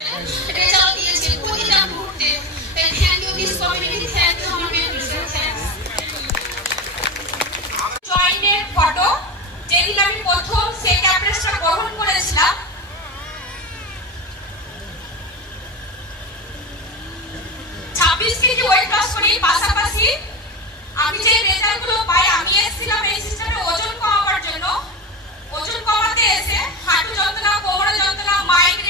Result দিয়েছে প্রতিটা মুহূর্তে। Thank you this community, thank you আমার মেন্টরস, থ্যাঙ্কস। জয়েন্টের ফটো যেদিন আমি প্রথম সেই ক্যাপ্রেসটা গ্রহণ করেছিলাম, কেজি ওয়েট লস করি। পাশাপাশি আমি যে রেজাল্টগুলো পাই, আমি এসেছিলাম এই সিস্টেমে ওজন কমাবার জন্য। ওজন কমাতে এসে হাঁটু যন্ত্রণা, কোমর যন্ত্রণা, মাইগ্রেন